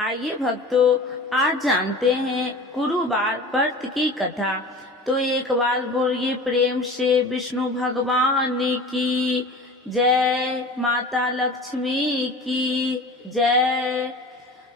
आइए भक्तों, आज जानते हैं गुरुवार व्रत की कथा। तो एक बार बोलिए प्रेम से विष्णु भगवान की जय, माता लक्ष्मी की जय।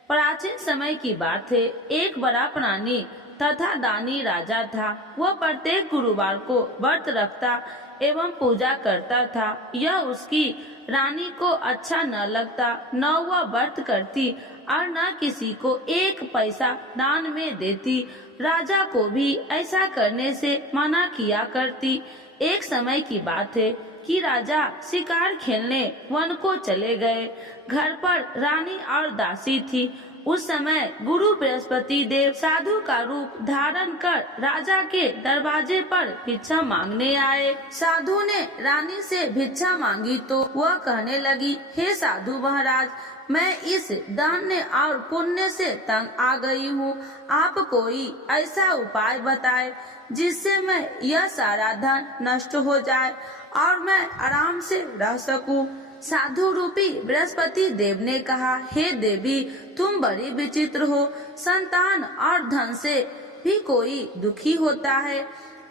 प्राचीन समय की बात है, एक बड़ा प्राणी तथा दानी राजा था। वह प्रत्येक गुरुवार को व्रत रखता एवं पूजा करता था। यह उसकी रानी को अच्छा न लगता, न वह व्रत करती और न किसी को एक पैसा दान में देती। राजा को भी ऐसा करने से मना किया करती। एक समय की बात है कि राजा शिकार खेलने वन को चले गए। घर पर रानी और दासी थी। उस समय गुरु बृहस्पति देव साधु का रूप धारण कर राजा के दरवाजे पर भिक्षा मांगने आए। साधु ने रानी से भिक्षा मांगी तो वह कहने लगी, हे साधु महाराज, मैं इस दान और पुण्य से तंग आ गई हूँ। आप कोई ऐसा उपाय बताए जिससे मैं यह सारा धन नष्ट हो जाए और मैं आराम से रह सकूं। साधु रूपी बृहस्पति देव ने कहा, हे देवी, तुम बड़ी विचित्र हो। संतान और धन से भी कोई दुखी होता है।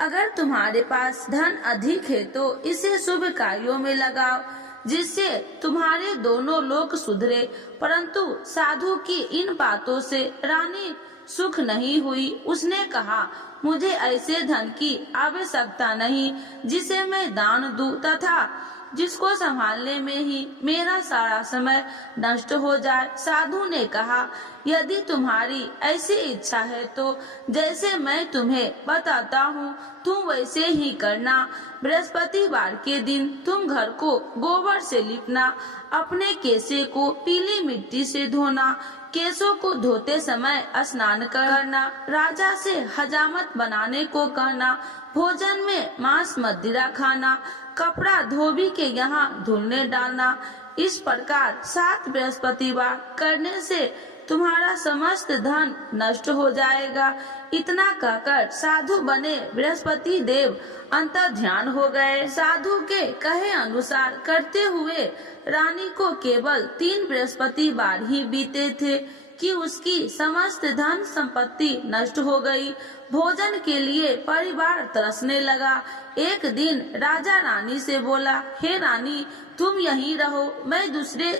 अगर तुम्हारे पास धन अधिक है तो इसे शुभ कार्यों में लगाओ, जिससे तुम्हारे दोनों लोक सुधरे। परंतु साधु की इन बातों से रानी सुख नहीं हुई। उसने कहा, मुझे ऐसे धन की आवश्यकता नहीं जिसे मैं दान दूं तथा जिसको संभालने में ही मेरा सारा समय नष्ट हो जाए। साधु ने कहा, यदि तुम्हारी ऐसी इच्छा है तो जैसे मैं तुम्हें बताता हूँ तुम वैसे ही करना। बृहस्पतिवार के दिन तुम घर को गोबर से लिपना, अपने केसे को पीली मिट्टी से धोना, केसों को धोते समय स्नान करना, राजा से हजामत बनाने को कहना, भोजन में मांस मदिरा खाना, कपड़ा धोबी के यहाँ धुलने डालना। इस प्रकार 7 बृहस्पतिवार करने से तुम्हारा समस्त धन नष्ट हो जाएगा। इतना कहकर साधु बने बृहस्पति देव अंतर ध्यान हो गए। साधु के कहे अनुसार करते हुए रानी को केवल 3 बृहस्पतिवार ही बीते थे कि उसकी समस्त धन संपत्ति नष्ट हो गई। भोजन के लिए परिवार तरसने लगा। एक दिन राजा रानी से बोला, हे रानी, तुम यहीं रहो, मैं दूसरे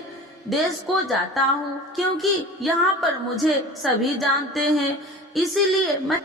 देश को जाता हूँ, क्योंकि यहाँ पर मुझे सभी जानते हैं, इसीलिए मैं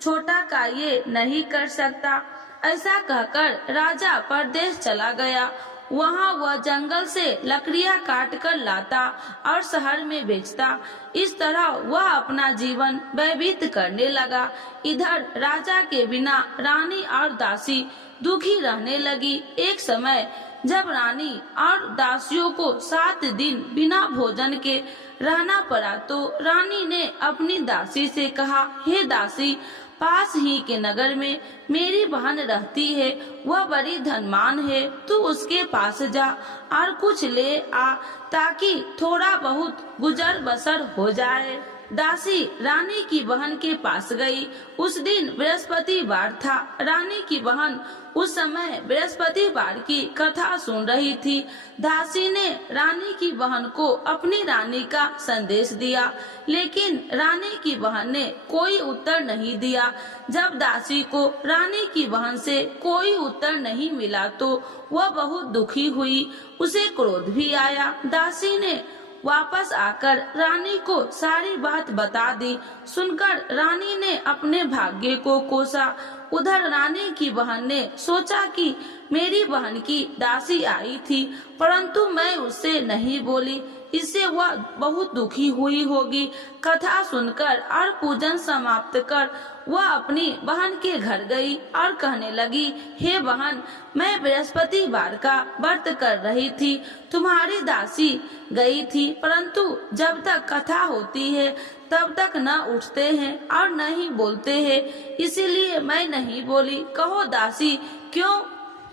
छोटा कार्य नहीं कर सकता। ऐसा कहकर राजा परदेश चला गया। वहाँ वह जंगल से लकड़ियाँ काट कर लाता और शहर में बेचता। इस तरह वह अपना जीवन व्यतीत करने लगा। इधर राजा के बिना रानी और दासी दुखी रहने लगी। एक समय जब रानी और दासियों को 7 दिन बिना भोजन के रहना पड़ा तो रानी ने अपनी दासी से कहा, हे दासी, पास ही के नगर में मेरी बहन रहती है, वह बड़ी धनवान है, तू उसके पास जा और कुछ ले आ ताकि थोड़ा बहुत गुजर बसर हो जाए। दासी रानी की बहन के पास गई। उस दिन बृहस्पतिवार था। रानी की बहन उस समय बृहस्पतिवार की कथा सुन रही थी। दासी ने रानी की बहन को अपनी रानी का संदेश दिया, लेकिन रानी की बहन ने कोई उत्तर नहीं दिया। जब दासी को रानी की बहन से कोई उत्तर नहीं मिला तो वह बहुत दुखी हुई। उसे क्रोध भी आया। दासी ने वापस आकर रानी को सारी बात बता दी। सुनकर रानी ने अपने भाग्य को कोसा। उधर रानी की बहन ने सोचा कि मेरी बहन की दासी आई थी, परंतु मैं उससे नहीं बोली, इससे वह बहुत दुखी हुई होगी। कथा सुनकर और पूजन समाप्त कर वह अपनी बहन के घर गई और कहने लगी, हे बहन, मैं बृहस्पतिवार का व्रत कर रही थी, तुम्हारी दासी गई थी, परंतु जब तक कथा होती है तब तक न उठते हैं और न ही बोलते हैं, इसीलिए मैं नहीं बोली। कहो दासी क्यों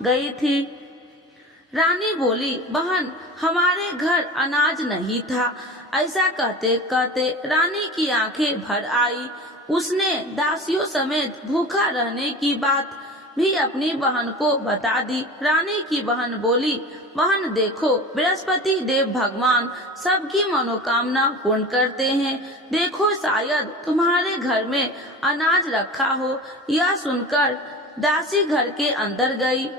गई थी? रानी बोली, बहन, हमारे घर अनाज नहीं था। ऐसा कहते कहते रानी की आंखें भर आई। उसने दासियों समेत भूखा रहने की बात भी अपनी बहन को बता दी। रानी की बहन बोली, बहन देखो, बृहस्पति देव भगवान सबकी मनोकामना पूर्ण करते हैं। देखो शायद तुम्हारे घर में अनाज रखा हो। यह सुनकर दासी घर के अंदर गई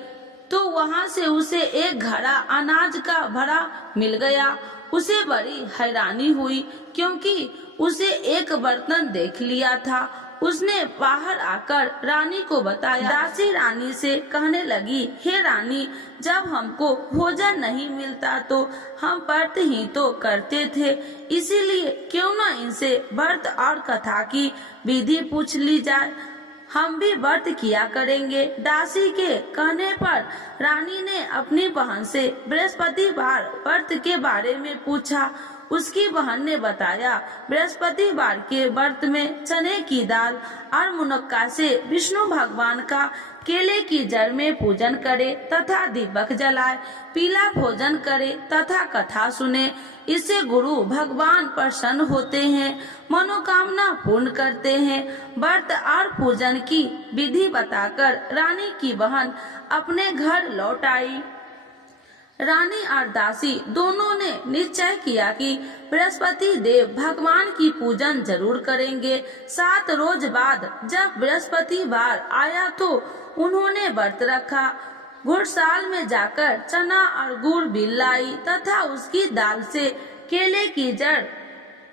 तो वहाँ से उसे एक घड़ा अनाज का भरा मिल गया। उसे बड़ी हैरानी हुई क्योंकि उसे एक बर्तन देख लिया था। उसने बाहर आकर रानी को बताया। दासी रानी से कहने लगी, हे रानी, जब हमको भोजन नहीं मिलता तो हम व्रत ही तो करते थे, इसीलिए क्यों न इनसे व्रत और कथा की विधि पूछ ली जाए। हम भी व्रत किया करेंगे। दासी के कहने पर रानी ने अपनी बहन से बृहस्पतिवार व्रत के बारे में पूछा। उसकी बहन ने बताया, बृहस्पतिवार के व्रत में चने की दाल और मुनक्का से विष्णु भगवान का केले की जड़ में पूजन करे तथा दीपक जलाए, पीला भोजन करे तथा कथा सुने। इससे गुरु भगवान प्रसन्न होते हैं, मनोकामना पूर्ण करते हैं। व्रत और पूजन की विधि बताकर रानी की बहन अपने घर लौट आई। रानी और दासी दोनों ने निश्चय किया कि बृहस्पति देव भगवान की पूजन जरूर करेंगे। 7 रोज बाद जब बृहस्पतिवार आया तो उन्होंने व्रत रखा। घुड़साल में जाकर चना और गुड़ बिल लाई तथा उसकी दाल से केले की जड़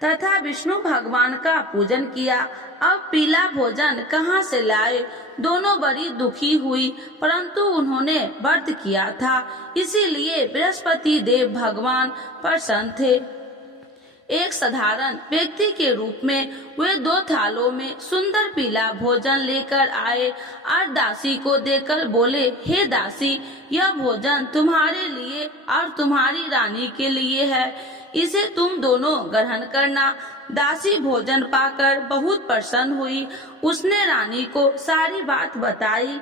तथा विष्णु भगवान का पूजन किया। अब पीला भोजन कहाँ से लाए? दोनों बड़ी दुखी हुई, परंतु उन्होंने व्रत किया था, इसीलिए बृहस्पति देव भगवान प्रसन्न थे। एक साधारण व्यक्ति के रूप में वे 2 थालों में सुंदर पीला भोजन लेकर आए और दासी को देकर बोले, हे दासी, यह भोजन तुम्हारे लिए और तुम्हारी रानी के लिए है, इसे तुम दोनों ग्रहण करना। दासी भोजन पाकर बहुत प्रसन्न हुई। उसने रानी को सारी बात बताई।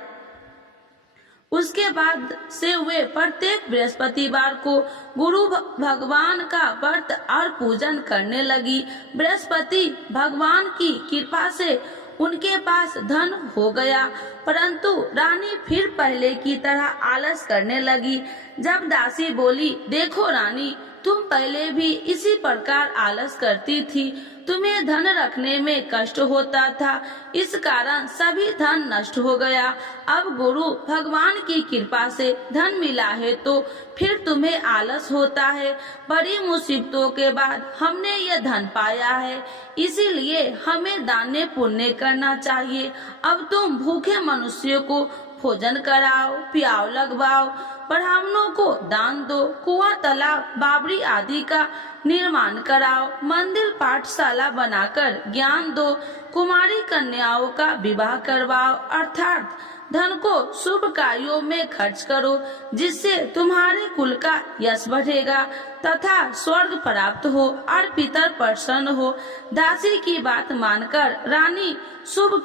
उसके बाद से वे प्रत्येक बृहस्पतिवार को गुरु भगवान का व्रत और पूजन करने लगी। बृहस्पति भगवान की कृपा से उनके पास धन हो गया, परंतु रानी फिर पहले की तरह आलस करने लगी। जब दासी बोली, देखो रानी, तुम पहले भी इसी प्रकार आलस करती थी, तुम्हें धन रखने में कष्ट होता था, इस कारण सभी धन नष्ट हो गया। अब गुरु भगवान की कृपा से धन मिला है तो फिर तुम्हें आलस होता है। बड़ी मुसीबतों के बाद हमने यह धन पाया है, इसीलिए हमें दान पुण्य करना चाहिए। अब तुम भूखे मनुष्यों को भोजन कराओ, पियाओ, लगवाओ, ब्राह्मणों को दान दो, कुआं, तालाब, बावड़ी आदि का निर्माण कराओ, मंदिर, पाठशाला बनाकर ज्ञान दो, कुमारी कन्याओं का विवाह करवाओ, अर्थात धन को शुभ कार्यों में खर्च करो, जिससे तुम्हारे कुल का यश बढ़ेगा तथा स्वर्ग प्राप्त हो और पितर प्रसन्न हो। दासी की बात मानकर रानी शुभ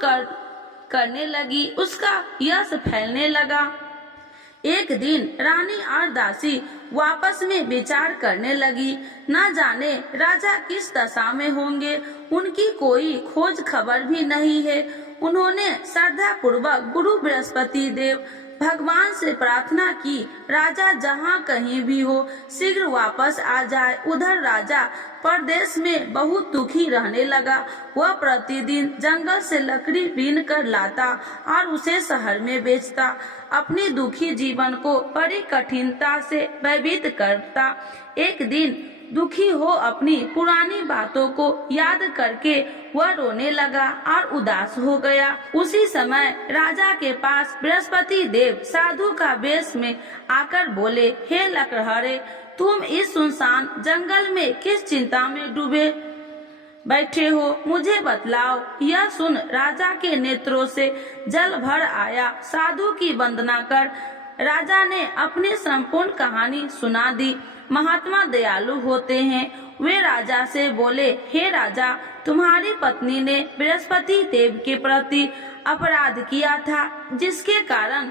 करने लगी, उसका यश फैलने लगा। एक दिन रानी और दासी आपस में विचार करने लगी, न जाने राजा किस दशा में होंगे, उनकी कोई खोज खबर भी नहीं है। उन्होंने श्रद्धा पूर्वक गुरु बृहस्पति देव भगवान से प्रार्थना की, राजा जहाँ कहीं भी हो शीघ्र वापस आ जाए। उधर राजा परदेश में बहुत दुखी रहने लगा। वह प्रतिदिन जंगल से लकड़ी बीन कर लाता और उसे शहर में बेचता। अपनी दुखी जीवन को बड़ी कठिनता से व्यतीत करता। एक दिन दुखी हो अपनी पुरानी बातों को याद करके वह रोने लगा और उदास हो गया। उसी समय राजा के पास बृहस्पति देव साधु का वेश में आकर बोले, हे लकड़हारे, तुम इस सुनसान जंगल में किस चिंता में डूबे बैठे हो, मुझे बतलाओ। यह सुन राजा के नेत्रों से जल भर आया। साधु की वंदना कर राजा ने अपनी संपूर्ण कहानी सुना दी। महात्मा दयालु होते हैं। वे राजा से बोले, हे राजा, तुम्हारी पत्नी ने बृहस्पति देव के प्रति अपराध किया था, जिसके कारण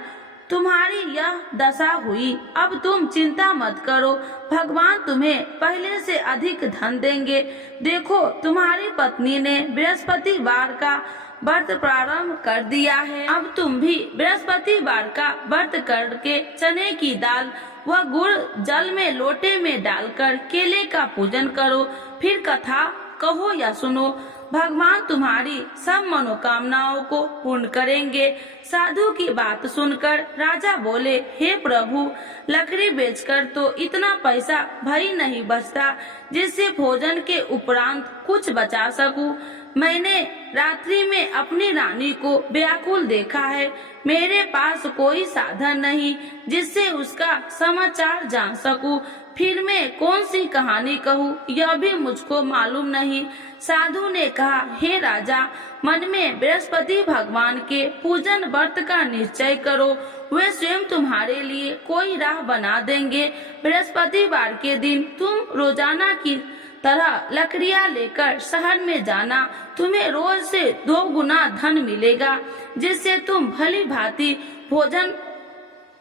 तुम्हारी यह दशा हुई। अब तुम चिंता मत करो, भगवान तुम्हें पहले से अधिक धन देंगे। देखो, तुम्हारी पत्नी ने बृहस्पतिवार का व्रत प्रारंभ कर दिया है। अब तुम भी बृहस्पतिवार का व्रत करके चने की दाल व गुड़ जल में लोटे में डालकर केले का पूजन करो, फिर कथा कहो या सुनो। भगवान तुम्हारी सब मनोकामनाओं को पूर्ण करेंगे। साधु की बात सुनकर राजा बोले, हे प्रभु, लकड़ी बेचकर तो इतना पैसा भाई नहीं बचता जिससे भोजन के उपरांत कुछ बचा सकूं। मैंने रात्रि में अपनी रानी को व्याकुल देखा है। मेरे पास कोई साधन नहीं जिससे उसका समाचार जान सकूं। फिर मैं कौन सी कहानी कहूँ यह भी मुझको मालूम नहीं। साधु ने कहा, हे राजा, मन में बृहस्पति भगवान के पूजन व्रत का निश्चय करो, वे स्वयं तुम्हारे लिए कोई राह बना देंगे। बृहस्पतिवार के दिन तुम रोजाना की तरह लकड़ियाँ लेकर शहर में जाना। तुम्हें रोज से 2 गुना धन मिलेगा जिससे तुम भली भांति भोजन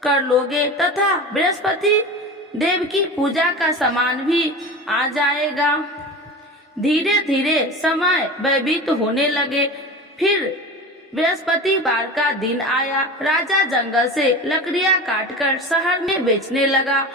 कर लोगे तथा बृहस्पति देव की पूजा का सामान भी आ जाएगा। धीरे धीरे समय व्यतीत होने लगे। फिर बृहस्पतिवार का दिन आया। राजा जंगल से लकड़ियाँ काटकर शहर में बेचने लगा।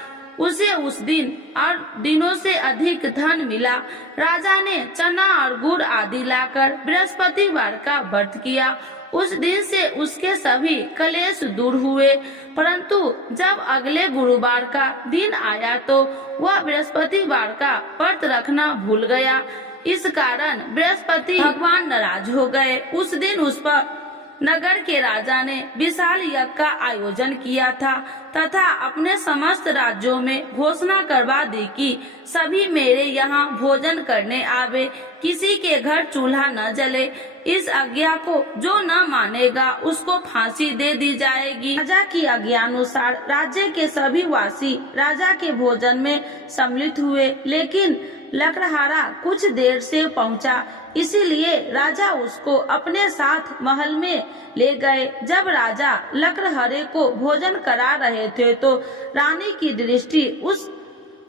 उसे उस दिन और दिनों से अधिक धन मिला। राजा ने चना और गुड़ आदि लाकर बृहस्पतिवार का व्रत किया। उस दिन से उसके सभी कलेश दूर हुए। परंतु जब अगले गुरुवार का दिन आया तो वह बृहस्पतिवार का व्रत रखना भूल गया। इस कारण बृहस्पति भगवान नाराज हो गए। उस दिन उस पर नगर के राजा ने विशाल यज्ञ का आयोजन किया था तथा अपने समस्त राज्यों में घोषणा करवा दी कि सभी मेरे यहाँ भोजन करने आवे, किसी के घर चूल्हा न जले। इस आज्ञा को जो न मानेगा उसको फांसी दे दी जाएगी। राजा की आज्ञानुसार राज्य के सभी वासी राजा के भोजन में सम्मिलित हुए, लेकिन लकड़हारा कुछ देर से पहुंचा, इसीलिए राजा उसको अपने साथ महल में ले गए। जब राजा लकड़हारे को भोजन करा रहे थे तो रानी की दृष्टि उस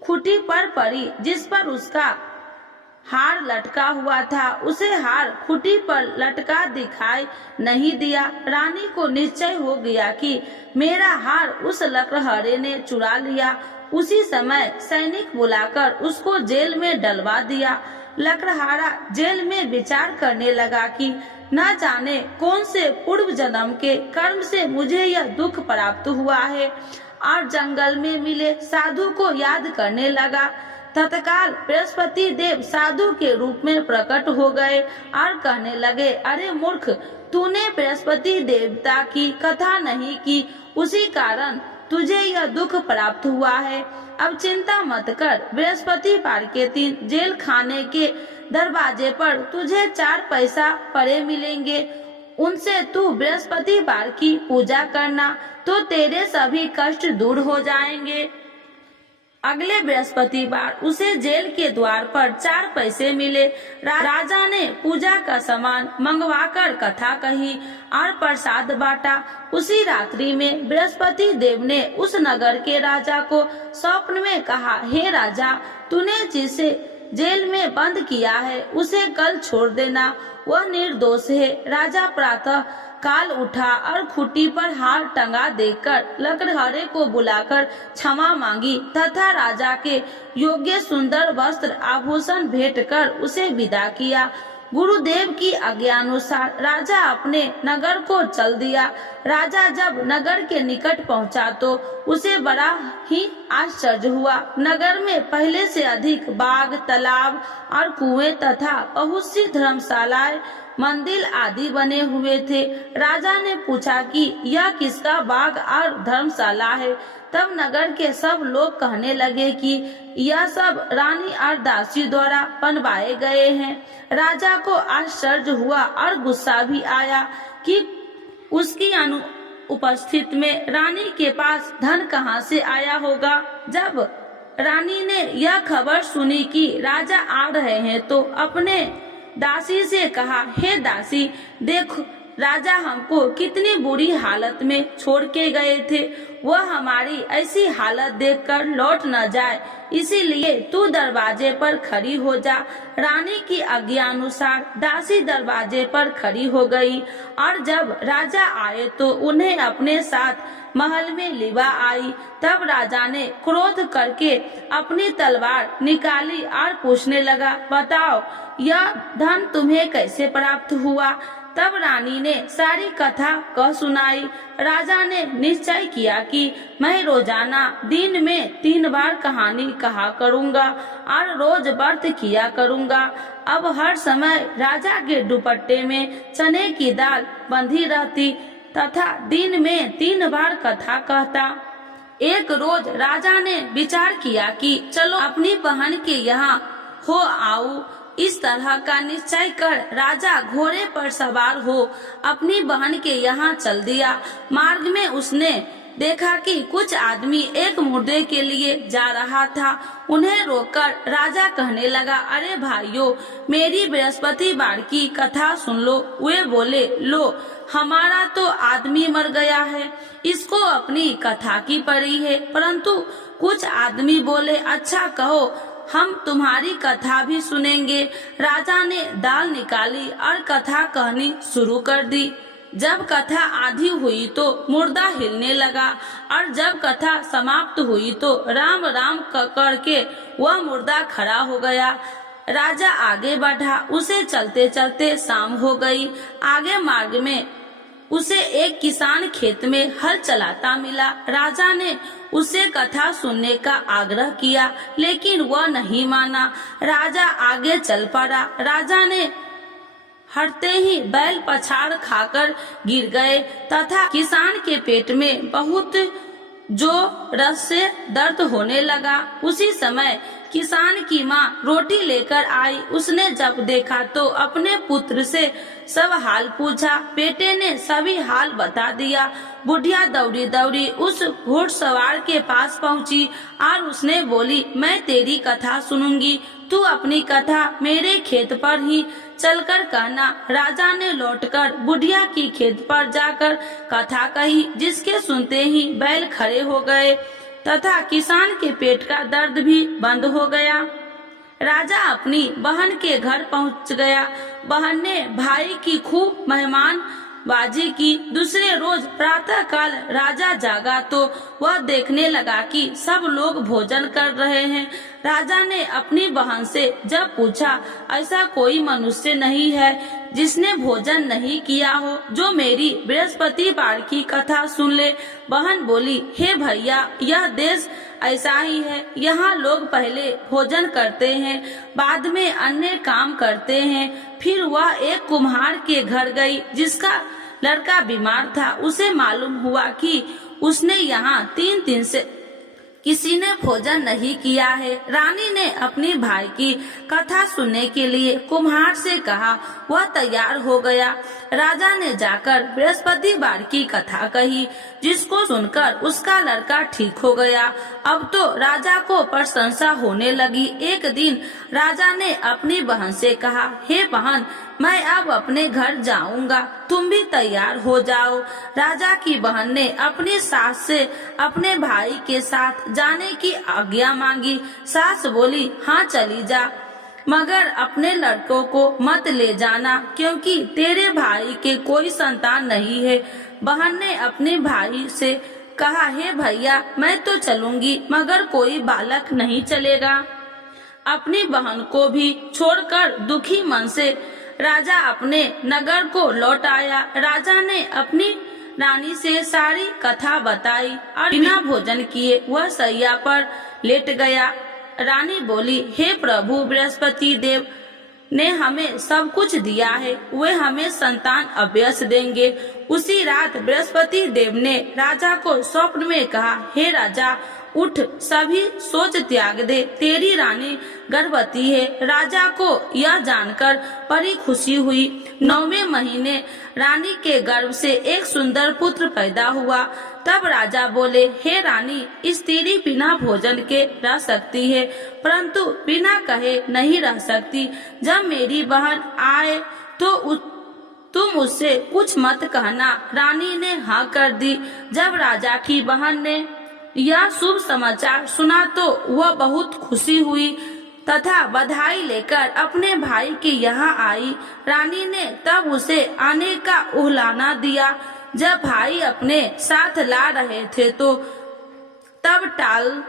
खूंटी पर पड़ी जिस पर उसका हार लटका हुआ था। उसे हार खूंटी पर लटका दिखाई नहीं दिया। रानी को निश्चय हो गया कि मेरा हार उस लकड़हारे ने चुरा लिया। उसी समय सैनिक बुलाकर उसको जेल में डलवा दिया। लकड़हारा जेल में विचार करने लगा कि न जाने कौन से पूर्व जन्म के कर्म से मुझे यह दुख प्राप्त हुआ है, और जंगल में मिले साधु को याद करने लगा। तत्काल बृहस्पति देव साधु के रूप में प्रकट हो गए और कहने लगे, अरे मूर्ख, तूने बृहस्पति देवता की कथा नहीं की, उसी कारण तुझे यह दुख प्राप्त हुआ है। अब चिंता मत कर, बृहस्पतिवार के दिन जेल खाने के दरवाजे पर तुझे 4 पैसा पड़े मिलेंगे। उनसे तू बृहस्पतिवार की पूजा करना तो तेरे सभी कष्ट दूर हो जाएंगे। अगले बृहस्पतिवार उसे जेल के द्वार पर 4 पैसे मिले। राजा ने पूजा का सामान मंगवाकर कथा कही और प्रसाद बांटा। उसी रात्रि में बृहस्पति देव ने उस नगर के राजा को स्वप्न में कहा, हे राजा, तूने जिसे जेल में बंद किया है उसे कल छोड़ देना, वह निर्दोष है। राजा प्रातः काल उठा और खूंटी पर हार टंगा देकर लकड़हारे को बुलाकर क्षमा मांगी तथा राजा के योग्य सुंदर वस्त्र आभूषण भेंट कर उसे विदा किया। गुरुदेव की आज्ञानुसार राजा अपने नगर को चल दिया। राजा जब नगर के निकट पहुंचा तो उसे बड़ा ही आश्चर्य हुआ। नगर में पहले से अधिक बाग, तालाब और कुएं तथा बहुत सी धर्मशालाएं, मंदिर आदि बने हुए थे। राजा ने पूछा कि यह किसका बाग और धर्मशाला है। तब नगर के सब लोग कहने लगे कि यह सब रानी और दासी द्वारा बनवाए गए हैं। राजा को आश्चर्य हुआ और गुस्सा भी आया कि उसकी अनुपस्थित में रानी के पास धन कहां से आया होगा। जब रानी ने यह खबर सुनी कि राजा आ रहे हैं तो अपने दासी से कहा, हे दासी, देख राजा हमको कितनी बुरी हालत में छोड़ के गए थे, वह हमारी ऐसी हालत देखकर लौट न जाए, इसीलिए तू दरवाजे पर खड़ी हो जा। रानी की आज्ञानुसार दासी दरवाजे पर खड़ी हो गई और जब राजा आए तो उन्हें अपने साथ महल में लिवा आई। तब राजा ने क्रोध करके अपनी तलवार निकाली और पूछने लगा, बताओ यह धन तुम्हें कैसे प्राप्त हुआ? तब रानी ने सारी कथा कह सुनाई। राजा ने निश्चय किया कि मैं रोजाना दिन में 3 बार कहानी कहा करूँगा और रोज व्रत किया करूँगा। अब हर समय राजा के दुपट्टे में चने की दाल बंधी रहती तथा दिन में 3 बार कथा कहता। एक रोज राजा ने विचार किया कि चलो अपनी बहन के यहाँ हो आऊं। इस तरह का निश्चय कर राजा घोड़े पर सवार हो अपनी बहन के यहाँ चल दिया। मार्ग में उसने देखा कि कुछ आदमी एक मुर्दे के लिए जा रहा था। उन्हें रोककर राजा कहने लगा, अरे भाइयों, मेरी बृहस्पतिवार की कथा सुन लो। वे बोले, लो हमारा तो आदमी मर गया है, इसको अपनी कथा की पड़ी है। परंतु कुछ आदमी बोले, अच्छा कहो, हम तुम्हारी कथा भी सुनेंगे। राजा ने दाल निकाली और कथा कहनी शुरू कर दी। जब कथा आधी हुई तो मुर्दा हिलने लगा और जब कथा समाप्त हुई तो राम राम करके वह मुर्दा खड़ा हो गया। राजा आगे बढ़ा, उसे चलते चलते शाम हो गई। आगे मार्ग में उसे एक किसान खेत में हल चलाता मिला। राजा ने उसे कथा सुनने का आग्रह किया, लेकिन वह नहीं माना। राजा आगे चल पड़ा। राजा ने हटते ही बैल पछाड़ खाकर गिर गए तथा किसान के पेट में बहुत जोर से दर्द होने लगा। उसी समय किसान की माँ रोटी लेकर आई। उसने जब देखा तो अपने पुत्र से सब हाल पूछा। बेटे ने सभी हाल बता दिया। बुढ़िया दौड़ी दौड़ी उस घुड़सवार के पास पहुँची और उसने बोली, मैं तेरी कथा सुनूंगी, तू अपनी कथा मेरे खेत पर ही चलकर कहना। राजा ने लौटकर बुढ़िया की खेत पर जाकर कथा कही, जिसके सुनते ही बैल खड़े हो गए तथा किसान के पेट का दर्द भी बंद हो गया। राजा अपनी बहन के घर पहुंच गया। बहन ने भाई की खूब मेहमानबाजी की। दूसरे रोज प्रातः काल राजा जागा तो वह देखने लगा कि सब लोग भोजन कर रहे हैं। राजा ने अपनी बहन से जब पूछा, ऐसा कोई मनुष्य नहीं है जिसने भोजन नहीं किया हो जो मेरी बृहस्पतिवार की कथा सुन ले? बहन बोली, हे भैया, यह देश ऐसा ही है। यहाँ लोग पहले भोजन करते हैं, बाद में अन्य काम करते हैं। फिर वह एक कुम्हार के घर गई जिसका लड़का बीमार था। उसे मालूम हुआ कि उसने यहाँ 3 दिन से किसी ने भोजन नहीं किया है। रानी ने अपनी भाई की कथा सुनने के लिए कुम्हार से कहा। वह तैयार हो गया। राजा ने जाकर बृहस्पतिवार की कथा कही, जिसको सुनकर उसका लड़का ठीक हो गया। अब तो राजा को प्रशंसा होने लगी। एक दिन राजा ने अपनी बहन से कहा, हे बहन, मैं अब अपने घर जाऊंगा, तुम भी तैयार हो जाओ। राजा की बहन ने अपनी सास से अपने भाई के साथ जाने की आज्ञा मांगी। सास बोली, हाँ चली जा, मगर अपने लड़कों को मत ले जाना, क्योंकि तेरे भाई के कोई संतान नहीं है। बहन ने अपने भाई से कहा, हे भैया, मैं तो चलूंगी, मगर कोई बालक नहीं चलेगा। अपनी बहन को भी छोड़कर दुखी मन से राजा अपने नगर को लौट आया। राजा ने अपनी रानी से सारी कथा बताई और बिना भोजन किए वह सैया पर लेट गया। रानी बोली, हे प्रभु, बृहस्पति देव ने हमें सब कुछ दिया है, वे हमें संतान अवश्य देंगे। उसी रात बृहस्पति देव ने राजा को स्वप्न में कहा, हे राजा, उठ, सभी सोच त्याग दे, तेरी रानी गर्भवती है। राजा को यह जानकर बड़ी खुशी हुई। 9वें महीने रानी के गर्भ से एक सुंदर पुत्र पैदा हुआ। तब राजा बोले, हे रानी, स्त्री बिना भोजन के रह सकती है, परंतु बिना कहे नहीं रह सकती। जब मेरी बहन आए तो तुम उससे कुछ मत कहना। रानी ने हाँ कर दी। जब राजा की बहन ने यह शुभ समाचार सुना तो वह बहुत खुशी हुई तथा बधाई लेकर अपने भाई के यहाँ आई। रानी ने तब उसे आने का उहलाना दिया। जब भाई अपने साथ ला रहे थे तो तब टाल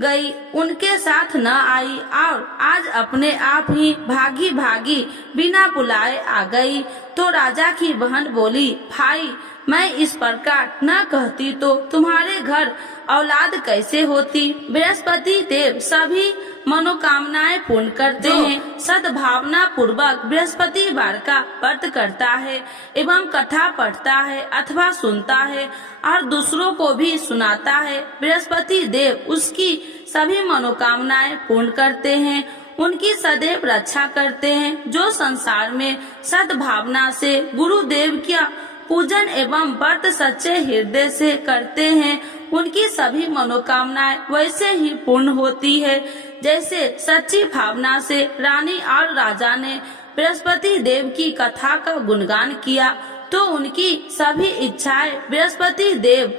गई, उनके साथ न आई और आज अपने आप ही भागी भागी बिना बुलाए आ गई। तो राजा की बहन बोली, भाई मैं इस प्रकार न कहती तो तुम्हारे घर औलाद कैसे होती। बृहस्पति देव सभी मनोकामनाएं पूर्ण करते हैं। सद्भावना पूर्वक बृहस्पतिवार का व्रत करता है एवं कथा पढ़ता है अथवा सुनता है और दूसरों को भी सुनाता है, बृहस्पति देव उसकी सभी मनोकामनाएं पूर्ण करते हैं, उनकी सदैव रक्षा करते हैं। जो संसार में सद्भावना से गुरुदेव का पूजन एवं व्रत सच्चे हृदय से करते हैं, उनकी सभी मनोकामनाएं वैसे ही पूर्ण होती है जैसे सच्ची भावना से रानी और राजा ने बृहस्पति देव की कथा का गुणगान किया तो उनकी सभी इच्छाएं बृहस्पति देव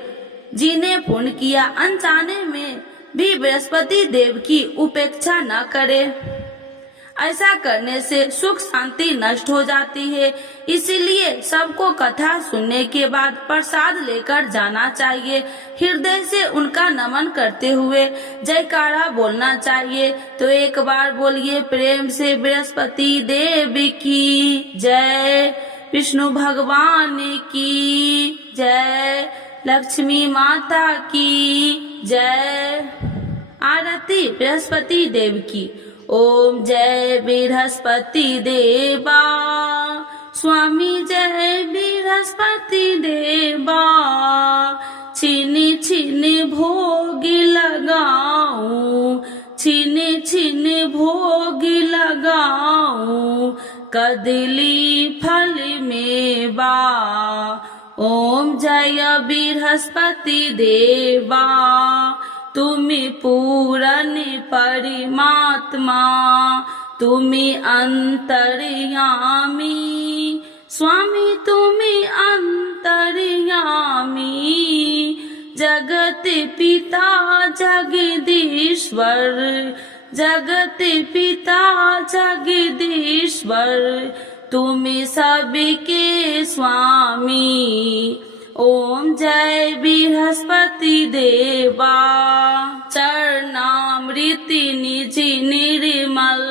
जी ने पूर्ण किया। अनजाने में भी बृहस्पति देव की उपेक्षा न करे, ऐसा करने से सुख शांति नष्ट हो जाती है। इसीलिए सबको कथा सुनने के बाद प्रसाद लेकर जाना चाहिए। हृदय से उनका नमन करते हुए जयकारा बोलना चाहिए। तो एक बार बोलिए प्रेम से, बृहस्पति देव की जय, विष्णु भगवान की जय, लक्ष्मी माता की जय। आरती बृहस्पति देव की। ओम जय बृहस्पति देवा, स्वामी जय बृहस्पति देवा, छिनी छिनी भोग लगाऊं, छिनी छिनी भोग लगाऊं, कदली फल मेवा। ओम जय बृहस्पति देवा, तुमी पूरन परमात्मा, तुमी अंतर्यामी, स्वामी तुमी अंतर्यामी, जगत पिता जगदीश्वर, जगत पिता जगदीश्वर, तुमी सबके स्वामी। ओम जय बृहस्पति देवा, चरणामृति निज निर्मल,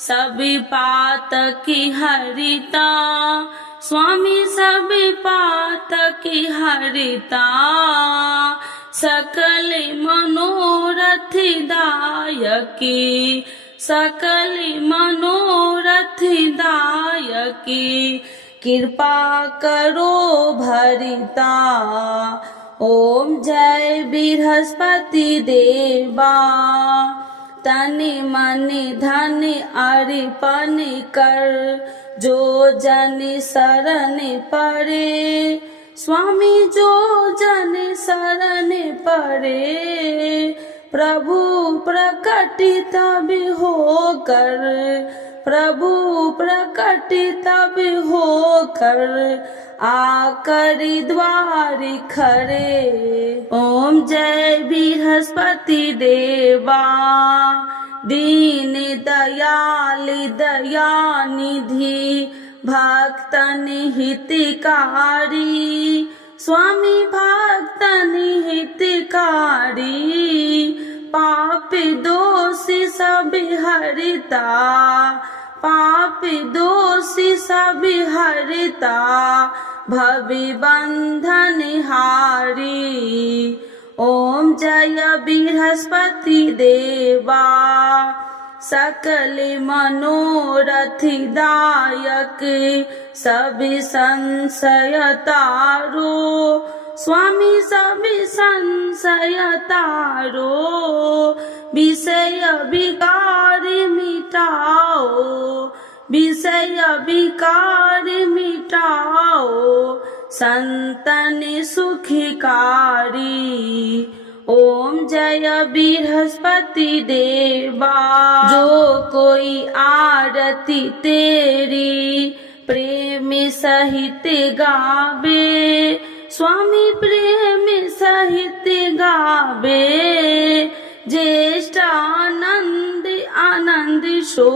सभी पातक हरिता, स्वामी सभी पातक हरिता, सकल मनोरथ दायकी, सकल मनोरथ दायकी, कृपा करो भरिता। ओम जय बृहस्पति देवा, तन मन धन अर्पण कर, जो जन शरण पड़े, स्वामी जो जन शरण पड़े, प्रभु प्रकट तब होकर, प्रभु प्रकट तब होकर, आकर द्वार खड़े। ओम जय बृहस्पति देवा, दीन दयाल दयानिधि, भक्तन हितकारी, स्वामी भक्तन हितकारी, पाप दोष सब हरता, पाप दोष सब हरता, भवि बंधन हारी। ओम जय बृहस्पति देवा, सकल मनोरथ दायक, सभी संशय तारो, स्वामी सभी संशय तारो, विषय विकार मिटाओ, विषय विकार मिटाओ, संतन सुखकारी। ओम जय बृहस्पति देवा, जो कोई आरती तेरी प्रेम सहित गावे, स्वामी प्रेम सहित गावे। ज्येष्ठानंद आनंद सो,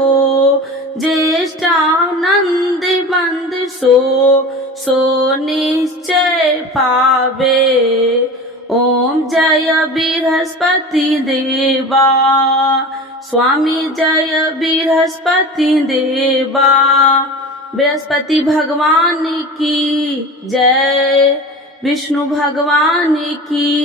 ज्येष्ठानंद बंद सो निश्चय पावे। ओम जय बृहस्पति देवा, स्वामी जय बृहस्पति देवा। बृहस्पति भगवान की जय, विष्णु भगवान की